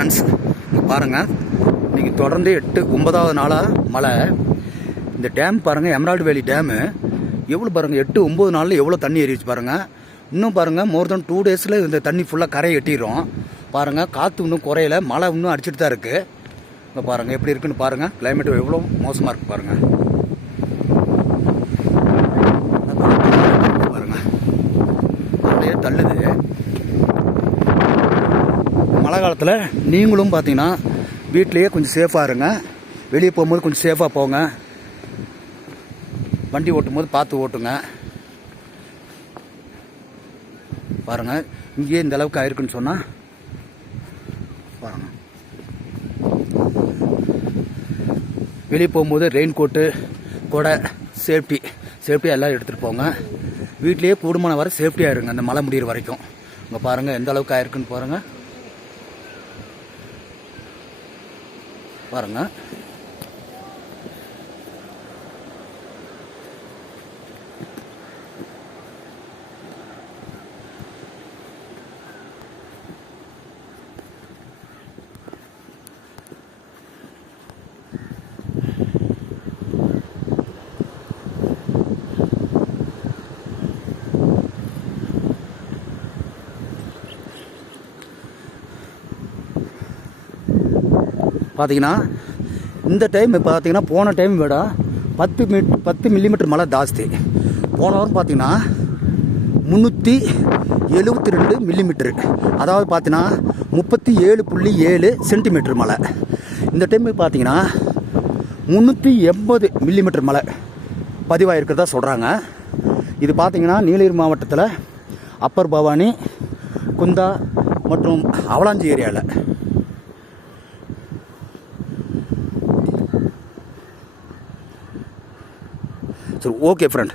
Friends இங்கே பாருங்கள் இன்றைக்கி தொடர்ந்து எட்டு ஒன்பதாவது நாளாக மழை. இந்த டேம் பாருங்கள் எமரால்டு வேலி டேமு எவ்வளோ பாருங்கள் எட்டு ஒம்பது நாளில் எவ்வளோ தண்ணி ஏறிச்சு பாருங்கள் இன்னும் பாருங்கள் மோர் தென் டூ டேஸில் இந்த தண்ணி ஃபுல்லாக கரை எட்டிடும் பாருங்கள் காற்று இன்னும் குறையல மழை இன்னும் அடிச்சிட்டு தான் இருக்குது இங்கே பாருங்கள் எப்படி இருக்குன்னு பாருங்கள் கிளைமேட் எவ்வளோ மோசமாக இருக்குது பாருங்கள் பாருங்கள் அப்படியே தள்ளுது. மழை காலத்தில் நீங்களும் பார்த்தீங்கன்னா வீட்லேயே கொஞ்சம் சேஃபாக இருங்க. வெளியே போகும்போது கொஞ்சம் சேஃபாக போங்க. வண்டி ஓட்டும் போது பார்த்து ஓட்டுங்க. பாருங்க இங்கேயே இந்த அளவுக்கு ஆயிருக்குன்னு சொன்னால் பாருங்க. வெளியே போகும்போது ரெயின் கோட்டு கொடை சேஃப்டி சேஃப்டியாக எல்லாம் எடுத்துகிட்டு போங்க. வீட்லேயே கூடுமான வரை சேஃப்டியாக இருங்க அந்த மழை முடிகிற வரைக்கும். இங்கே பாருங்கள் எந்த அளவுக்கு ஆயிருக்குன்னு பாருங்கள் பாருங்கள் பார்த்தீங்கன்னா இந்த டைம் பார்த்தீங்கன்னா போன டைம் விட பத்து மீ பத்து மில்லிமீட்டர் மழை ஜாஸ்தி. போன வாரம் பார்த்தீங்கன்னா முந்நூற்றி எழுபத்தி ரெண்டு மில்லிமீட்ரு அதாவது பார்த்தீங்கன்னா முப்பத்தி ஏழு புள்ளி ஏழு சென்டிமீட்டர் மழை. இந்த டைம் பார்த்தீங்கன்னா முந்நூற்றி எண்பது மில்லிமீட்டர் மழை பதிவாயிருக்கிறதா சொல்கிறாங்க இது பார்த்தீங்கன்னா நீலகிரி மாவட்டத்தில் அப்பர் பவானி குந்தா மற்றும் அவலாஞ்சி ஏரியாவில் சரி ஓகே ஃப்ரெண்ட்